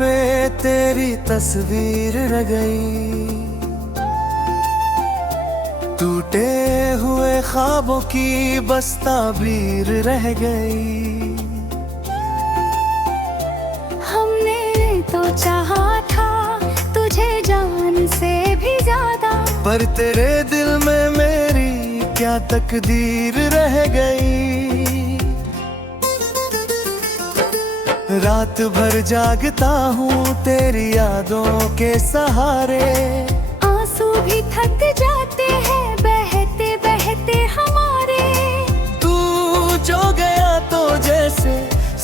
पे तेरी तस्वीर रह गई, टूटे हुए ख्वाबों की बस ताबीर रह गई। हमने तो चाहा था तुझे जान से भी ज्यादा, पर तेरे दिल में मेरी क्या तकदीर रह गई। रात भर जागता हूँ तेरी यादों के सहारे, आंसू भी थक जाते हैं बहते बहते हमारे। तू जो गया तो जैसे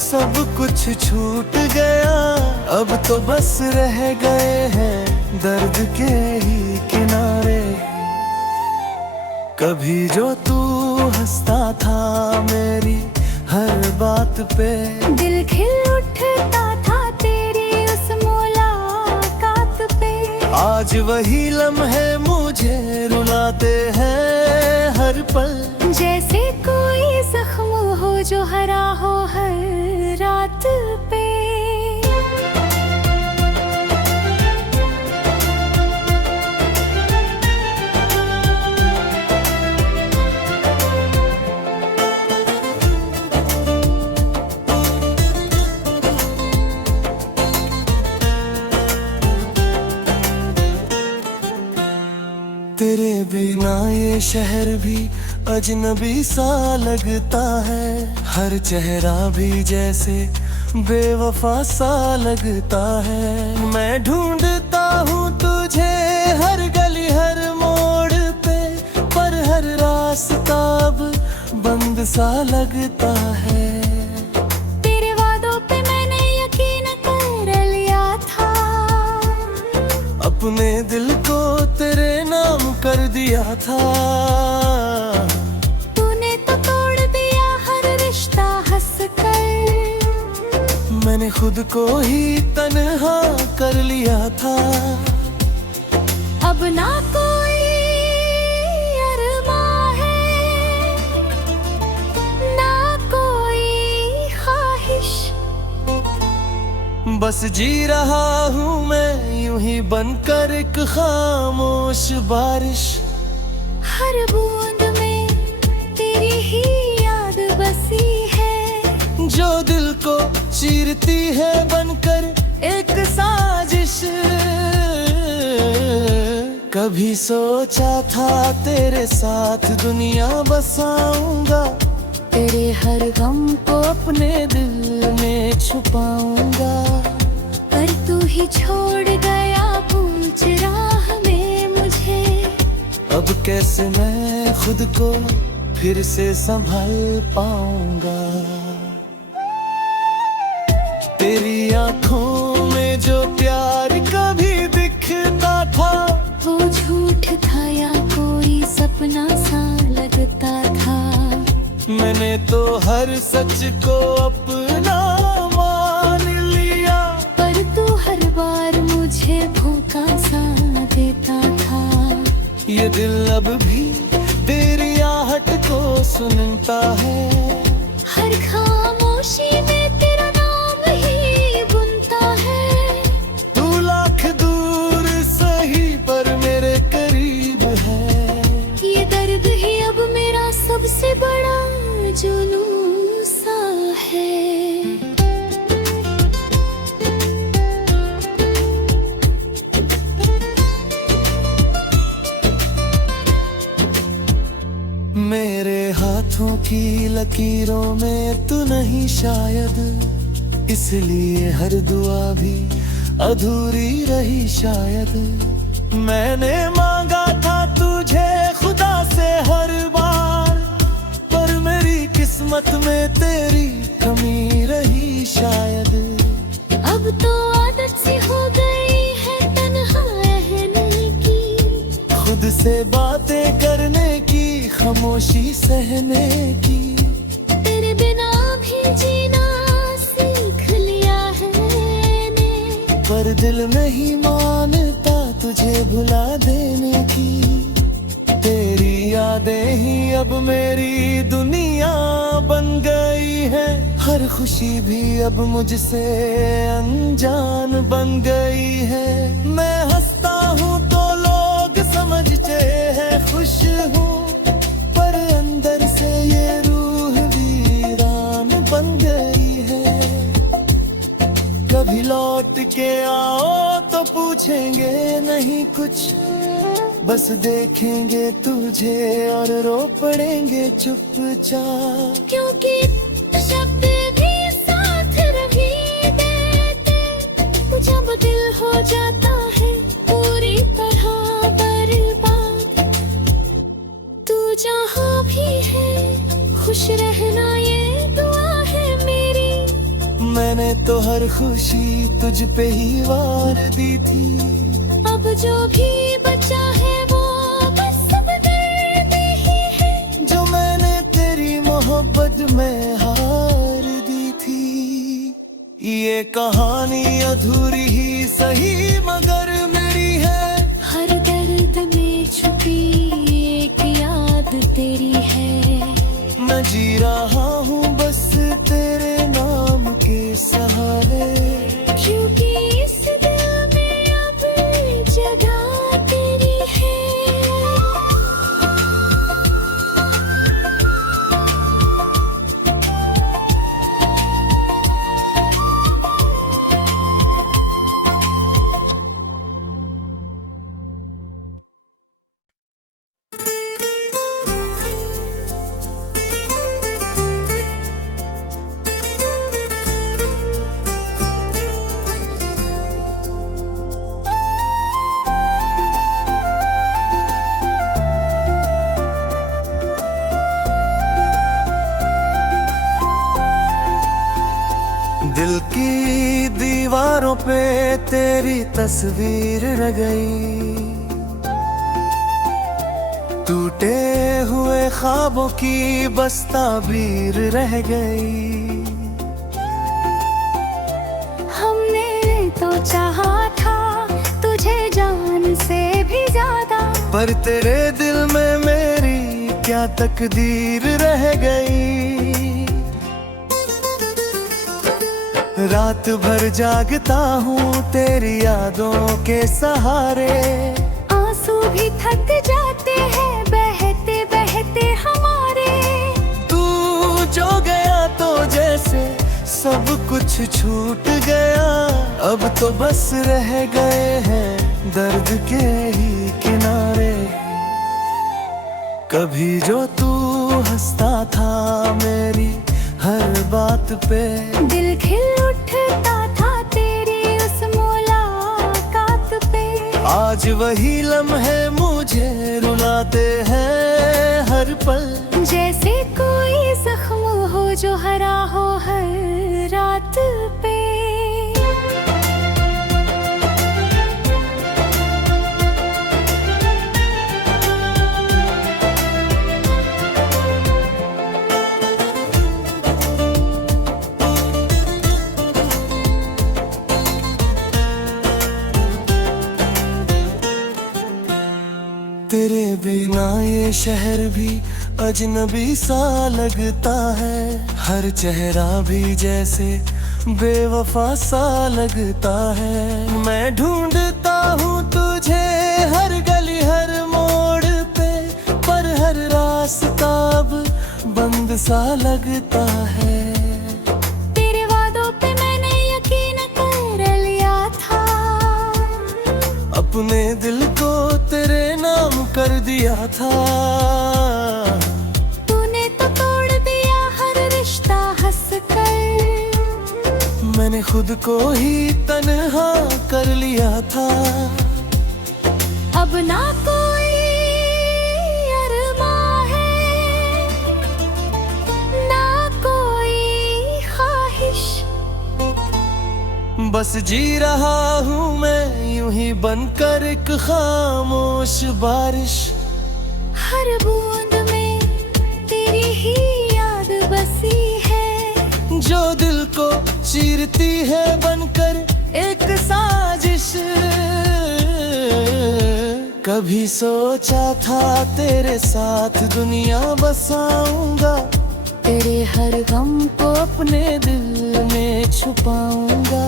सब कुछ छूट गया, अब तो बस रह गए हैं दर्द के ही किनारे। कभी जो तू हंसता था मेरी हर बात पे, दिल खिल उठता था तेरी उस मुलाकात पे। आज वही लम्हे मुझे रुलाते हैं हर पल, जैसे कोई जख्म हो जो हरा हो हर रात पे। तेरे बिना ये शहर भी अजनबी सा लगता है, हर चेहरा भी जैसे बेवफा सा लगता है। मैं ढूंढता हूँ तुझे हर गली हर मोड़ पे, पर हर रास्ता अब बंद सा लगता है। तेरे वादों पे मैंने यकीन कर लिया था, अपने दिल को तेरे नाम कर दिया था। तूने तो तोड़ दिया हर रिश्ता हंस कर, मैंने खुद को ही तन्हा कर लिया था। अब ना कोई अरमां है ना कोई ख्वाहिश, बस जी रहा हूँ मैं यूं ही बनकर एक खामोश बारिश। हर बूंद में तेरी ही याद बसी है, जो दिल को चीरती है बनकर एक साजिश। कभी सोचा था तेरे साथ दुनिया बसाऊंगा, तेरे हर गम को अपने दिल में छुपाऊंगा। पर तू ही छोड़ गया पूछ राह में मुझे, अब कैसे मैं खुद को फिर से संभाल पाऊंगा। तेरी आंखों में जो प्यार कभी दिखता था, वो झूठ था या कोई सपना सा लगता था। मैंने तो हर सच को अपना मान लिया, पर तू हर बार मुझे धोखा सा देता था। ये दिल अब भी तेरी आहट को सुनता है, हर खामोशी में तेरा नाम ही बुनता है। तू लाख दूर सही पर मेरे करीब है, ये दर्द ही अब मेरा सबसे बड़ा जुनून सा है। मेरे हाथों की लकीरों में तू नहीं शायद, इसलिए हर दुआ भी अधूरी रही शायद। मैंने मांगा था तुझे खुदा से हर बार, पर मेरी किस्मत में तेरी कमी रही शायद। अब तो आदत सी हो गई है तन्हा रहने की, खुद से बातें करने की खामोशी सहने की। तेरे बिना भी जीना सीख लिया है मैंने, पर दिल नहीं मानता तुझे भुला देने की। तेरी यादें ही अब मेरी दुनिया बन गई है, हर हर खुशी भी अब मुझसे अनजान बन गई है। मैं हंसता हूँ तो लोग समझते हैं खुश हूँ, पर अंदर से ये रूह वीरान बन गई है। कभी लौट के आओ तो पूछेंगे नहीं कुछ, बस देखेंगे तुझे और रो पड़ेंगे चुपचाप। क्योंकि शब्द भी साथ रही देते, जब दिल हो जाता है पूरी तरह बर्बाद। तू जहाँ भी है खुश रहना ये दुआ है मेरी। मैंने तो हर खुशी तुझ पे ही वार दी थी, अब जो भी बचा है वो बस सब दर्द ही है, जो मैंने तेरी मोहब्बत में हार दी थी। ये कहानी अधूरी ही सही मगर मेरी है, हर दर्द में छुपी एक याद तेरी है। मैं जी रहा हूँ बस तेरे नाम के सहारे, क्योंकि इस दिल में अब जगह तेरी है। दिल की दीवारों पे तेरी तस्वीर रह गई, टूटे हुए ख्वाबों की बस ताबीर रह गई। हमने तो चाहा था तुझे जान से भी ज्यादा, पर तेरे दिल में मेरी क्या तकदीर रह गई। रात भर जागता हूँ तेरी यादों के सहारे, आंसू भी थक जाते हैं बहते बहते हमारे। तू जो गया तो जैसे सब कुछ छूट गया, अब तो बस रह गए हैं दर्द के ही किनारे। कभी जो तू हंसता था मेरी हर बात पे, दिल खिल उठता था तेरी उस मुलाकात पे। आज वही लम्हे मुझे रुलाते हैं हर पल, जैसे कोई जख्म हो जो हरा हो हर रात पे। तेरे बिना ये शहर भी अजनबी सा लगता है, हर चेहरा भी जैसे बेवफा सा लगता है। मैं ढूंढता हूँ तुझे हर गली हर मोड़ पे, पर हर रास्ता अब बंद सा लगता है। तेरे वादों पे मैंने यकीन कर लिया था, अपने दिल को तेरे नाम कर दिया था। तूने तो तोड़ दिया हर रिश्ता हंस कर, मैंने खुद को ही तन्हा कर लिया था। अब ना कोई अरमां है ना कोई ख्वाहिश, बस जी रहा हूँ मैं यूं ही बनकर एक खामोश बारिश। हर बूंद में तेरी ही याद बसी है, जो दिल को चीरती है बनकर एक साजिश। कभी सोचा था तेरे साथ दुनिया बसाऊंगा, तेरे हर गम को अपने दिल में छुपाऊंगा।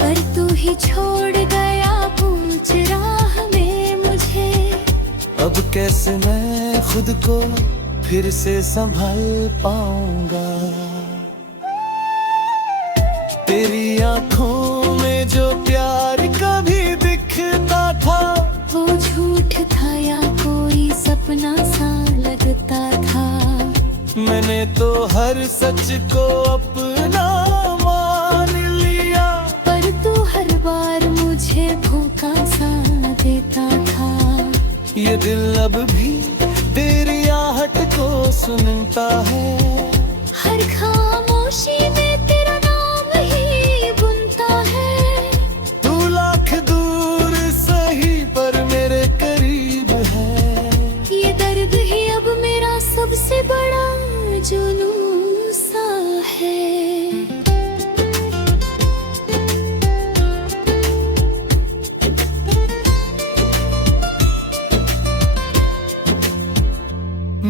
पर तू ही छोड़ गया पूछ राह में मुझे। अब कैसे मैं खुद को फिर से संभल पाऊंगा। तेरी आंखों में जो प्यार कभी दिखता था, वो झूठ था या कोई सपना सा लगता था। मैंने तो हर सच को अपना मान लिया। पर तू हर बार मुझे धोखा सा देता था। ये दिल अब भी तेरी आहट को सुनता है। हर खामोशी में तेरा नाम ही बुनता है। तू लाख दूर सही पर मेरे करीब है। ये दर्द ही अब मेरा सबसे बड़ा जुनून सा है।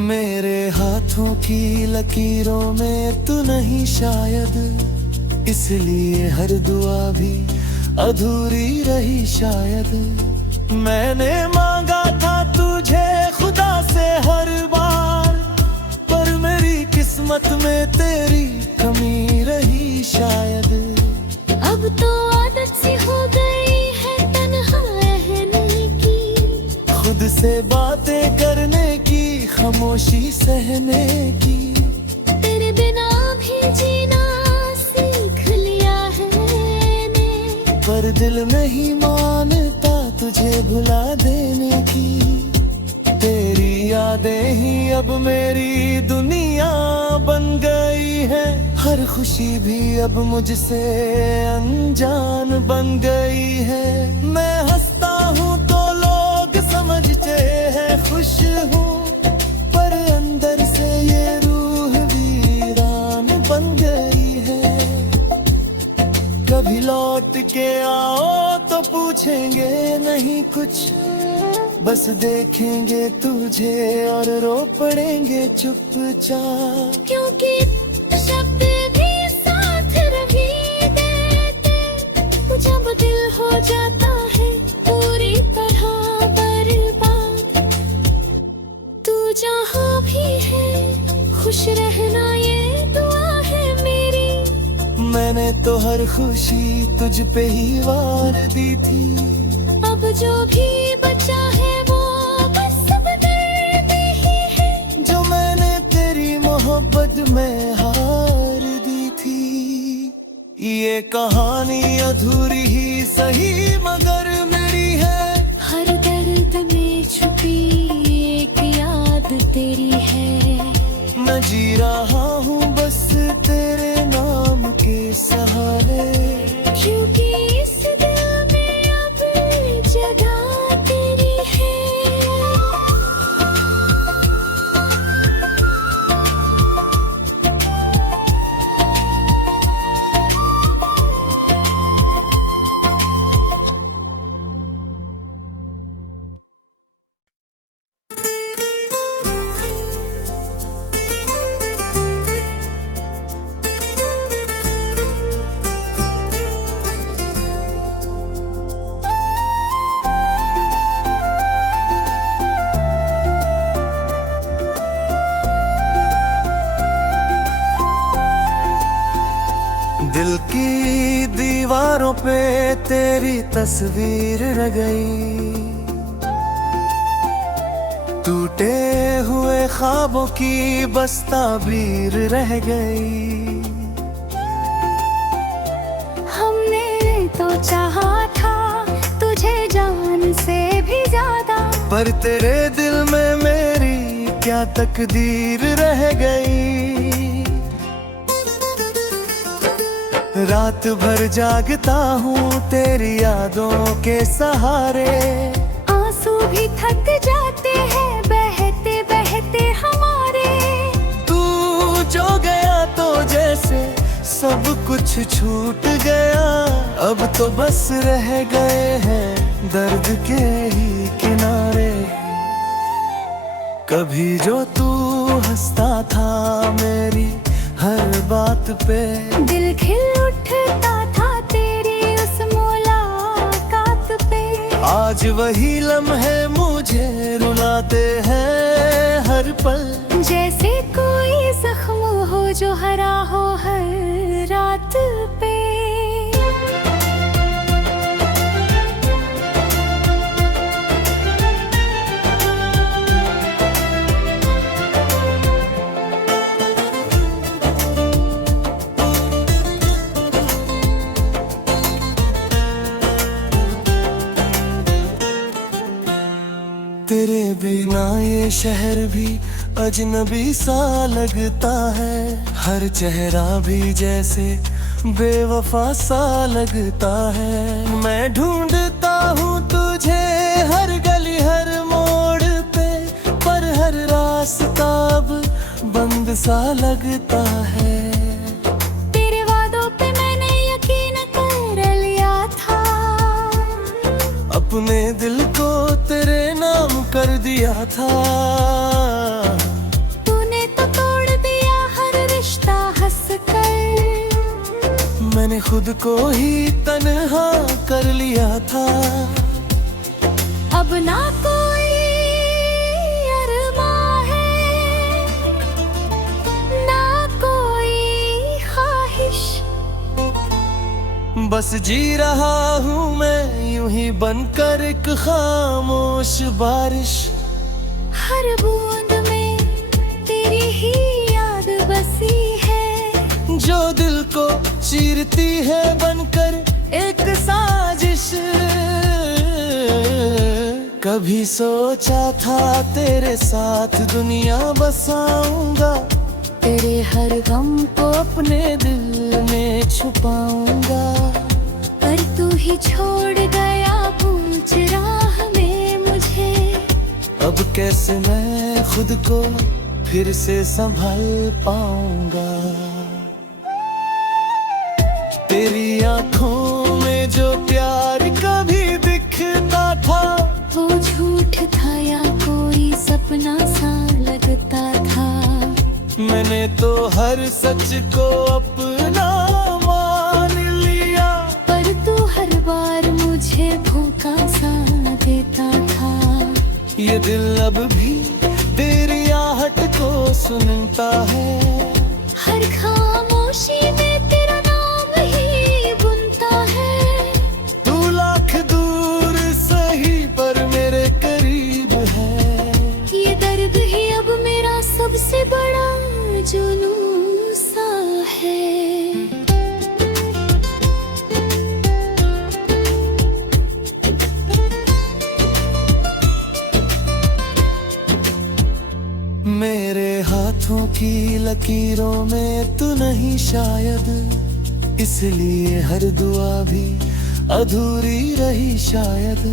मेरे हाथों की लकीरों में तू नहीं शायद, इसलिए हर दुआ भी अधूरी रही शायद। मैंने मांगा था तुझे खुदा से हर बार, पर मेरी किस्मत में तेरी कमी रही शायद। अब तो आदत सी हो गई है तन्हा रहने की। खुद से बातें करने की, खामोशी सहने की। तेरे बिना भी जीना सीख लिया है मैंने। पर दिल नहीं मानता तुझे भुला देने की। तेरी यादें ही अब मेरी दुनिया बन गई है। हर खुशी भी अब मुझसे अनजान बन गई है। मैं हंसता हूँ तो लोग समझते हैं खुश हूँ, पर अंदर से ये रूह वीरान बन गई है। कभी लौट के आओ तो पूछेंगे नहीं कुछ, बस देखेंगे तुझे और रो पड़ेंगे चुपचाप। क्योंकि शब्द भी साथ रही देते। जब दिल हो जाता है पूरी तरह बर्बाद। तू जहाँ भी है खुश रहना ये दुआ है मेरी। मैंने तो हर खुशी तुझ पे ही वार दी थी। अब जो भी बचा है वो बस सब दर्द ही है, जो मैंने तेरी मोहब्बत में हार दी थी। ये कहानी अधूरी ही सही मगर मेरी है। हर दर्द में छुपी एक याद तेरी है। मैं जी रहा हूँ बस तेरे नाम के सहारे। क्योंकि इस दिल में अब जगह तेरी है। दिल की दीवारों पे तेरी तस्वीर रह गई। टूटे हुए ख्वाबों की बस ताबीर रह गई। हमने तो चाहा था तुझे जान से भी ज्यादा, पर तेरे दिल में मेरी क्या तकदीर रह गई। रात भर जागता हूँ तेरी यादों के सहारे। आंसू भी थक जाते हैं बहते बहते हमारे। तू जो गया तो जैसे सब कुछ छूट गया। अब तो बस रह गए हैं दर्द के ही किनारे। कभी जो तू हंसता था मेरी हर बात पे। दिल खिल उठता था तेरी उस मुलाकात पे। आज वही लम्हे मुझे रुलाते हैं हर पल। जैसे कोई जख्म हो जो हरा हो हर रात पे। तेरे बिना ये शहर भी अजनबी सा लगता है। हर चेहरा भी जैसे बेवफा सा लगता है। मैं ढूंढता हूँ तुझे हर गली हर मोड़ पे, पर हर रास्ता अब बंद सा लगता है। तेरे वादों पे मैंने यकीन कर लिया था। अपने दिल को तेरे नाम कर दिया था। तूने तो तोड़ दिया हर रिश्ता हंस कर। मैंने खुद को ही तन्हा कर लिया था। अब ना कोई अरमां है, ना कोई ख्वाहिश। बस जी रहा हूँ मैं यूं ही बनकर एक खामोश बारिश। हर बूंद में तेरी ही याद बसी है, जो दिल को चीरती है बनकर एक साजिश। कभी सोचा था तेरे साथ दुनिया बसाऊंगा, तेरे हर गम को अपने दिल में छुपाऊंगा। पर तू ही छोड़ गया पूछ राह में मुझे। अब कैसे मैं खुद को फिर से संभाल पाऊंगा। तेरी आंखों में जो प्यार कभी दिखता था, वो झूठ था या कोई सपना सा लगता था। मैंने तो हर सच को अपना मान लिया, पर तू हर बार मुझे धोखा सा देता था। ये दिल अब भी तेरी आहट को सुनता है। हर खामोशी में तेरा नाम ही बुनता है। तू लाख दूर सही पर मेरे करीब है। ये दर्द ही अब मेरा सबसे बड़ा जुनून सा है। मेरे हाथों की लकीरों में तू नहीं शायद, इसलिए हर दुआ भी अधूरी रही शायद।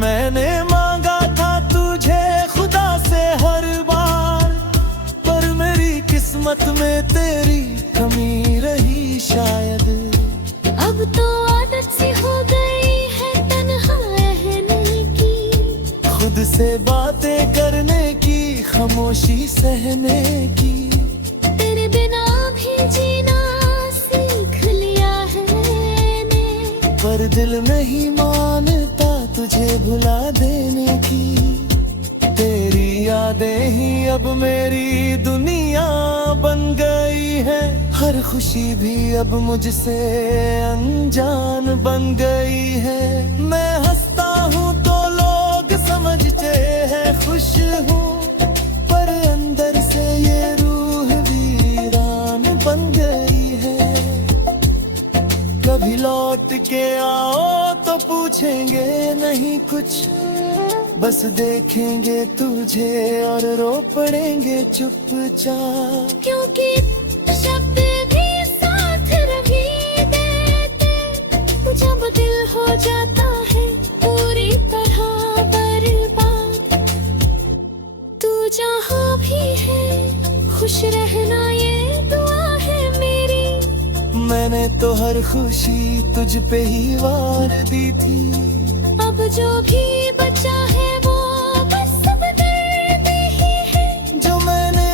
मैंने मांगा था तुझे खुदा से हर बार, पर मेरी किस्मत में तेरी कमी रही शायद। अब तो आदत सी हो गई है तन्हा रहने की, खुद से बातें करने की, खामोशी सहने की। तेरे बिना भी जीना सीख लिया है मैंने। पर दिल नहीं मानता तुझे भुला देने की। तेरी यादें ही अब मेरी दुनिया बन गई है। हर खुशी भी अब मुझसे अनजान बन गई है। मैं हंसता हूँ तो लोग समझते हैं खुश हूँ, पर अंदर से ये रूह वीरान बन गई है। कभी लौट के आओ तो पूछेंगे नहीं कुछ, बस देखेंगे तुझे और रो पड़ेंगे चुपचाप। क्योंकि शब्द भी साथ रही देते, जब दिल हो जाता है पूरी तरह बर्बाद। तू जहाँ भी है खुश रहना ये दुआ है मेरी। मैंने तो हर खुशी तुझ पे ही वार दी थी। अब जो भी बचा है वो बस सब दर्द ही है, जो मैंने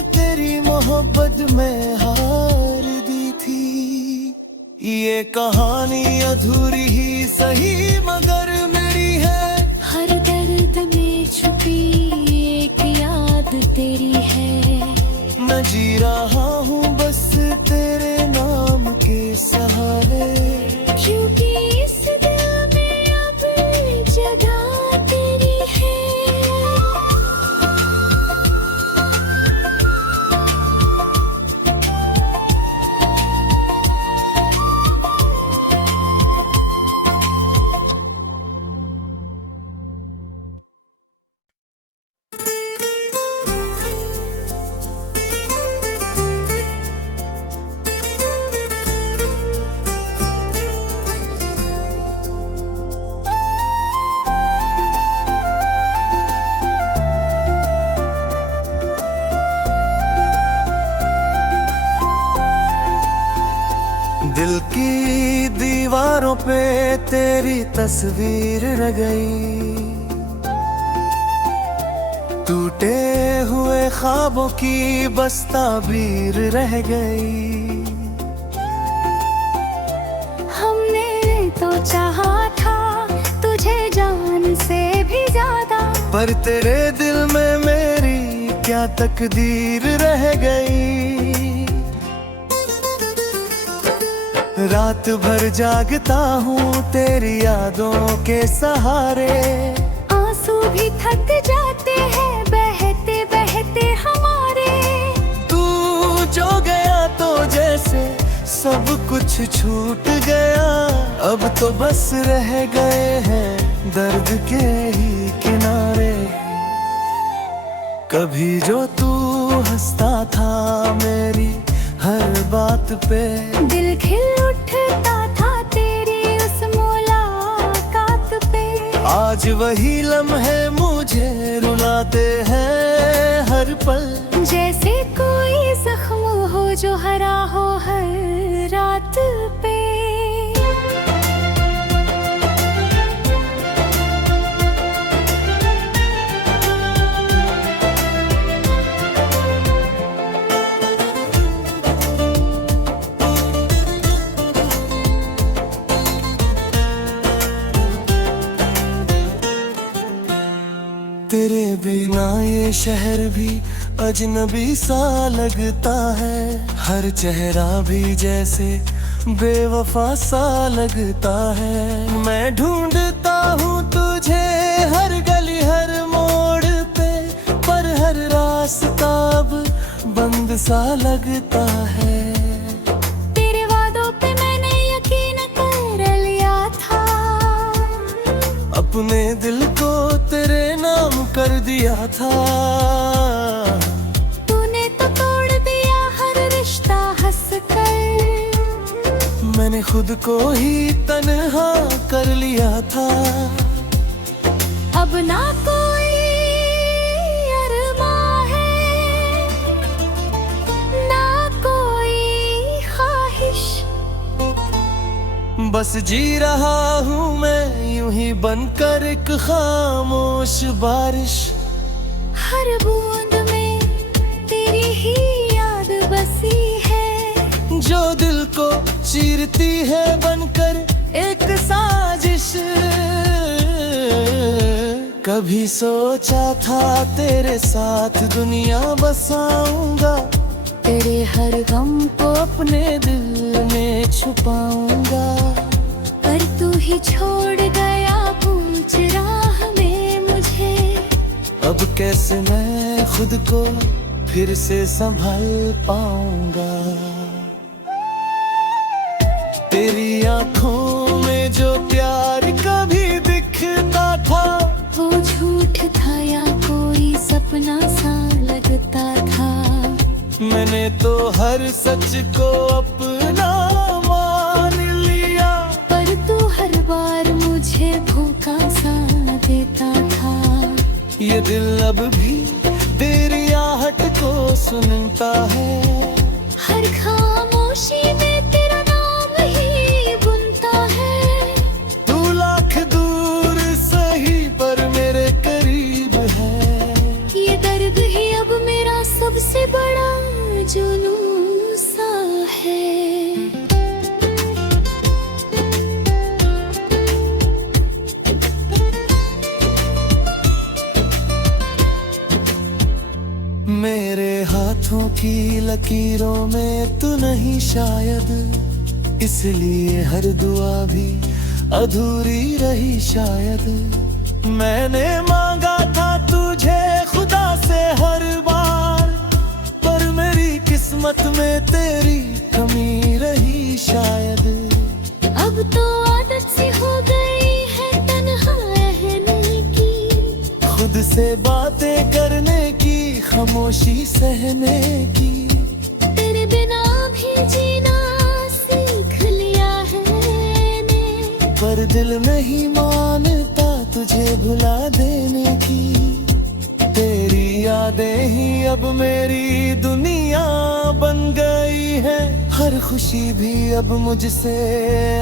ये कहानी अधूरी ही सही मगर मेरी है। हर दर्द में छुपी एक याद तेरी है। मैं जी रहा हूँ बस तेरे नाम के सहारे, क्योंकि इस दिल में अब जगह तेरी है। दिल की दीवारों पे तेरी तस्वीर रह गई, टूटे हुए ख्वाबों की बस ताबीर रह गई। हमने तो चाहा था तुझे जान से भी ज्यादा, पर तेरे दिल में मेरी क्या तकदीर रह गई। रात भर जागता हूँ तेरी यादों के सहारे, आंसू भी थक जाते हैं बहते बहते हमारे। तू जो गया तो जैसे सब कुछ छूट गया, अब तो बस रह गए हैं दर्द के ही किनारे। कभी जो तू हंसता था मेरी हर बात पे, दिल खिल उठता था तेरी उस मुलाकात पे। आज वही लम्हे मुझे रुलाते हैं हर पल, जैसे कोई जख्म हो जो हरा हो हर रात पे। तेरे बिना ये शहर भी अजनबी सा लगता है, हर चेहरा भी जैसे बेवफा सा लगता है। मैं ढूंढता हूँ तुझे हर गली हर मोड़ पे, पर हर रास्ता अब बंद सा लगता है। तेरे वादों पे मैंने यकीन कर लिया था, अपने दिल को तेरे नाम कर दिया था। तूने तो तोड़ दिया हर रिश्ता हंस कर, मैंने खुद को ही तन्हा कर लिया था। अब ना कोई अरमां है ना कोई ख्वाहिश, बस जी रहा हूँ मैं यूं ही बनकर एक खामोश बारिश। हर बूंद में तेरी ही याद बसी है, जो दिल को चीरती है बनकर एक साजिश। कभी सोचा था तेरे साथ दुनिया बसाऊंगा, तेरे हर गम को अपने दिल में छुपाऊंगा। पर तू ही छोड़ गया पूछ राह में मुझे, अब कैसे मैं खुद को फिर से संभाल पाऊंगा। तेरी आंखों में जो प्यार कभी दिखता था, वो झूठ था या कोई सपना सा लगता था। मैंने तो हर सच को अपना मान लिया, पर तू हर बार मुझे धोखा सा देता था। ये दिल अब भी तेरी आहट को सुनता है, हर खामोशी में तेरा नाम ही बुनता है। तू लाख दूर सही पर मेरे करीब है। ये दर्द ही अब मेरा सबसे बड़ा जुनून सा है। मेरे हाथों की लकीरों में तू नहीं शायद, इसलिए हर दुआ भी अधूरी रही शायद। मैंने मांगा था तुझे खुदा से हर बार, पर मेरी किस्मत में तेरी कमी रही शायद। अब तो आदत सी हो गई है तन्हा रहने की, खुद से बातें करने की, खामोशी सहने की। तेरे बिना भी जीना सीख लिया है मैंने, पर दिल नहीं मानता तुझे भुला देने की। तेरी यादें ही अब मेरी दुनिया बन गई है, हर खुशी भी अब मुझसे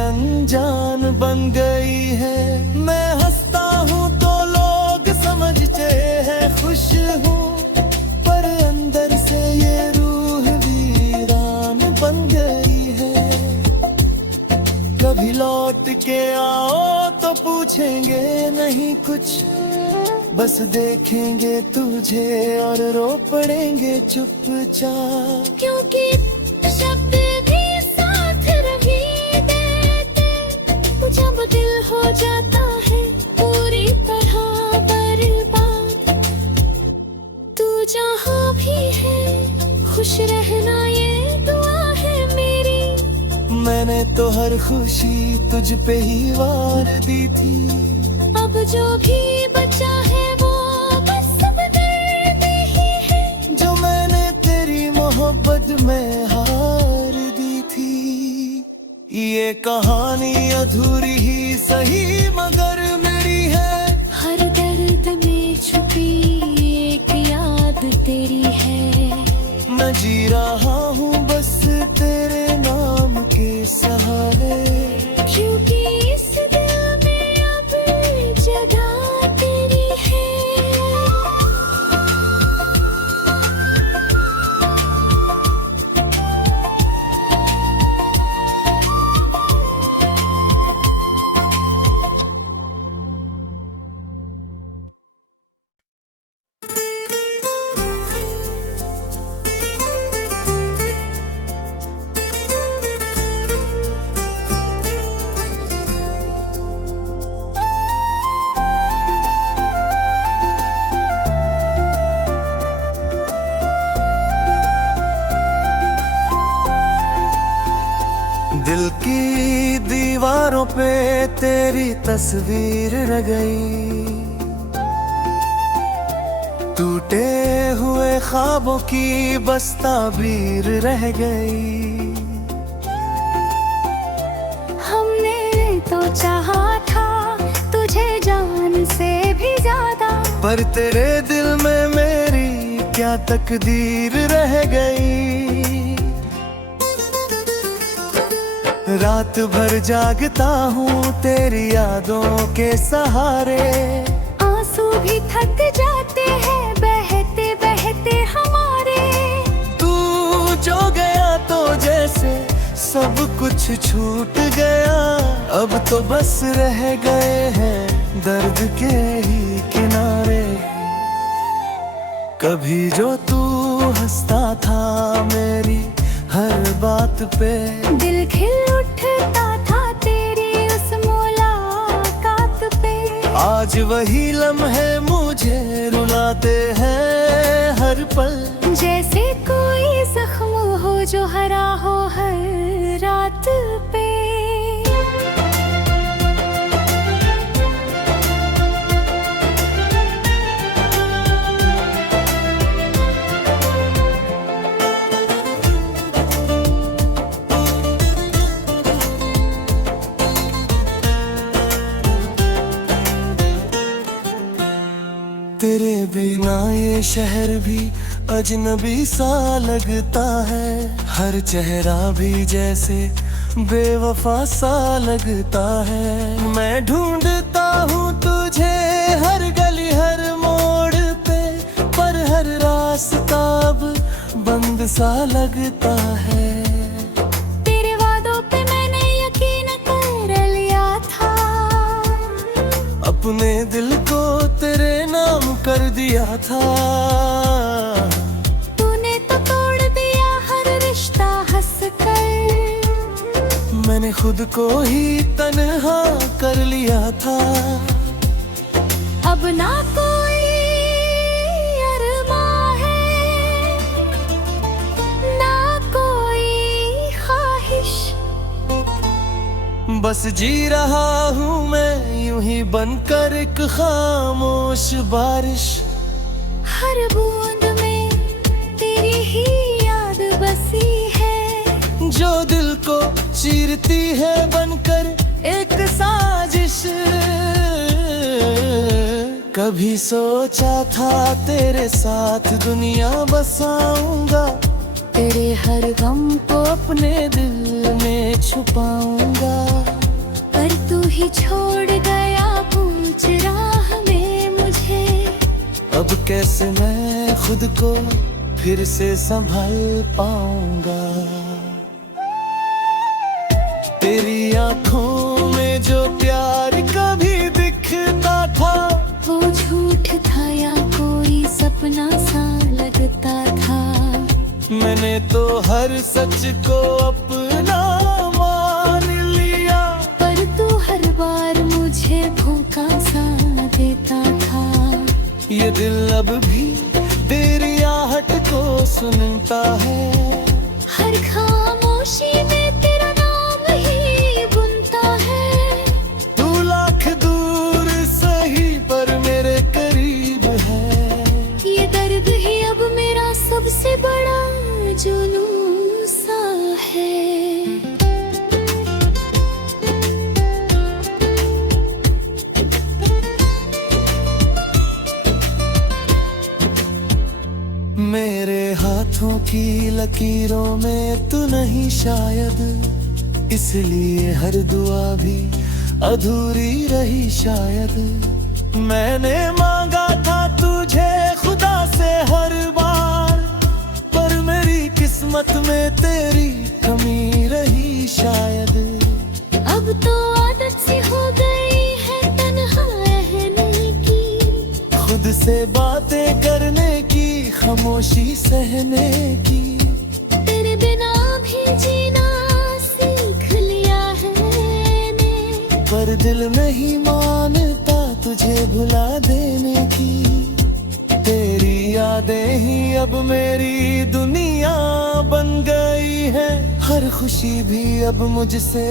अनजान बन गई है। मैं हंसता हूँ तो लोग समझते हैं खुश हूँ, पर अंदर से ये रूह वीरान बन गई है। कभी लौट के आओ तो पूछेंगे नहीं कुछ, बस देखेंगे तुझे और रो पड़ेंगे चुपचाप। क्योंकि शब्द भी साथ रही देते, जब दिल हो जाता है पूरी तरह बर्बाद। तू जहाँ भी है खुश रहना ये दुआ है मेरी। मैंने तो हर खुशी तुझ पे ही वार दी थी, अब जो भी बचा है वो बस सब दर्द ही है, जो मैंने तेरी मोहब्बत में हार दी थी। ये कहानी अधूरी ही सही मगर मेरी है, हर दर्द में छुपी एक याद तेरी है। मैं जी रहा हूँ बस तेरे नाम के सहारे, क्योंकि इस दिल में अब जगह तेरी है। दिल की दीवारों पे तेरी तस्वीर रह गई, टूटे हुए ख्वाबों की बस ताबीर रह गई। हमने तो चाहा था तुझे जान से भी ज्यादा, पर तेरे दिल में मेरी क्या तकदीर रह गई। रात भर जागता हूँ तेरी यादों के सहारे, आंसू भी थक जाते हैं बहते बहते हमारे। तू जो गया तो जैसे सब कुछ छूट गया, अब तो बस रह गए हैं दर्द के ही किनारे। कभी जो तू हंसता था मेरी हर बात पे, दिल खिल उठता था तेरी उस मुलाकात पे। आज वही लम्हे मुझे रुलाते हैं हर पल, जैसे कोई जख्म हो जो हरा हो हर रात पे। तेरे बिना ये शहर भी अजनबी सा लगता है, हर चेहरा भी जैसे बेवफा सा लगता है। मैं ढूंढता हूँ तुझे हर गली हर मोड़ पे, पर हर रास्ता अब बंद सा लगता है। तेरे वादों पे मैंने यकीन कर लिया था, अपने दिल को तेरे नाम कर दिया था। खुद को ही तन्हा कर लिया था। अब ना कोई अरमां है, ना कोई ख्वाहिश, बस जी रहा हूँ मैं यूं ही बनकर एक खामोश बारिश। हर बूंद में तेरी ही याद बसी है, जो दिल को चीरती है बनकर एक साजिश। कभी सोचा था तेरे साथ दुनिया बसाऊंगा, तेरे हर गम को अपने दिल में छुपाऊंगा। पर तू ही छोड़ गया पूछ राह में मुझे। अब कैसे मैं खुद को फिर से संभाल पाऊंगा। तेरी आंखों में जो प्यार कभी दिखता था, वो झूठ था या कोई सपना सा लगता था। मैंने तो हर सच को अपना मान लिया, पर तू हर बार मुझे धोखा सा देता था। ये दिल अब भी तेरी आहट को सुनता है, हर खामोशी में तेरा नाम ही बुनता है। तू लाख दूर सही पर मेरे करीब है। ये दर्द ही अब मेरा सबसे बड़ा जुनून सा है। मेरे हाथों की लकीरों में तू नहीं शायद, इसलिए हर दुआ भी अधूरी रही शायद। मैंने मांगा था तुझे खुदा से हर बार, पर मेरी किस्मत में तेरी कमी रही शायद। अब तो आदत सी हो गई है तन्हा रहने की, खुद से बातें करने की, खामोशी सहने की। तेरे बिना भी जीना सीख लिया है मैंने, पर दिल नहीं मानता तुझे भुला देने की। तेरी यादें ही अब मेरी दुनिया बन गई है, हर खुशी भी अब मुझसे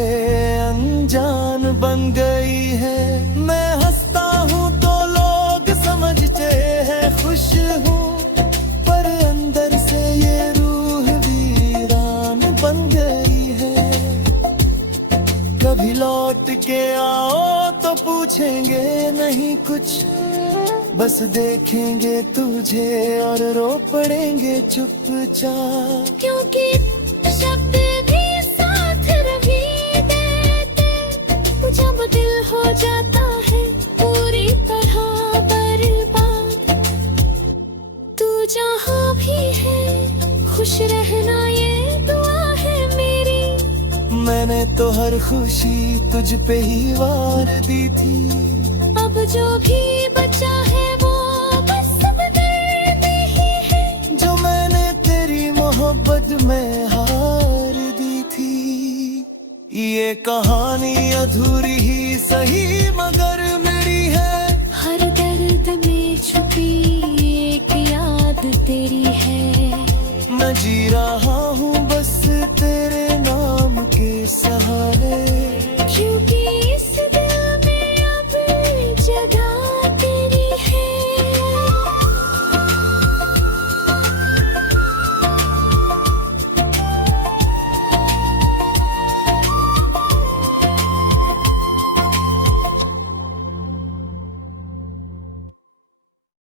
अनजान बन गई है। मैं हंसता हूँ तो लोग समझते हैं खुश हूँ, पर अंदर से ये रूह वीरान बन गई है। कभी लौट के आओ तो पूछेंगे नहीं कुछ, बस देखेंगे तुझे और रो पड़ेंगे चुपचाप। क्योंकि शब्द भी साथ रही देते, जब दिल हो जाता है पूरी तरह बर्बाद। तू जहाँ भी है खुश रहना ये दुआ है मेरी। मैंने तो हर खुशी तुझ पे ही वार दी थी, अब जो भी बचा है वो बस दर्द ही है, जो मैंने तेरी मोहब्बत में हार दी थी। ये कहानी अधूरी ही सही मगर मेरी है, हर दर्द में छुपी एक याद तेरी है। मैं जी रहा हूँ बस तेरे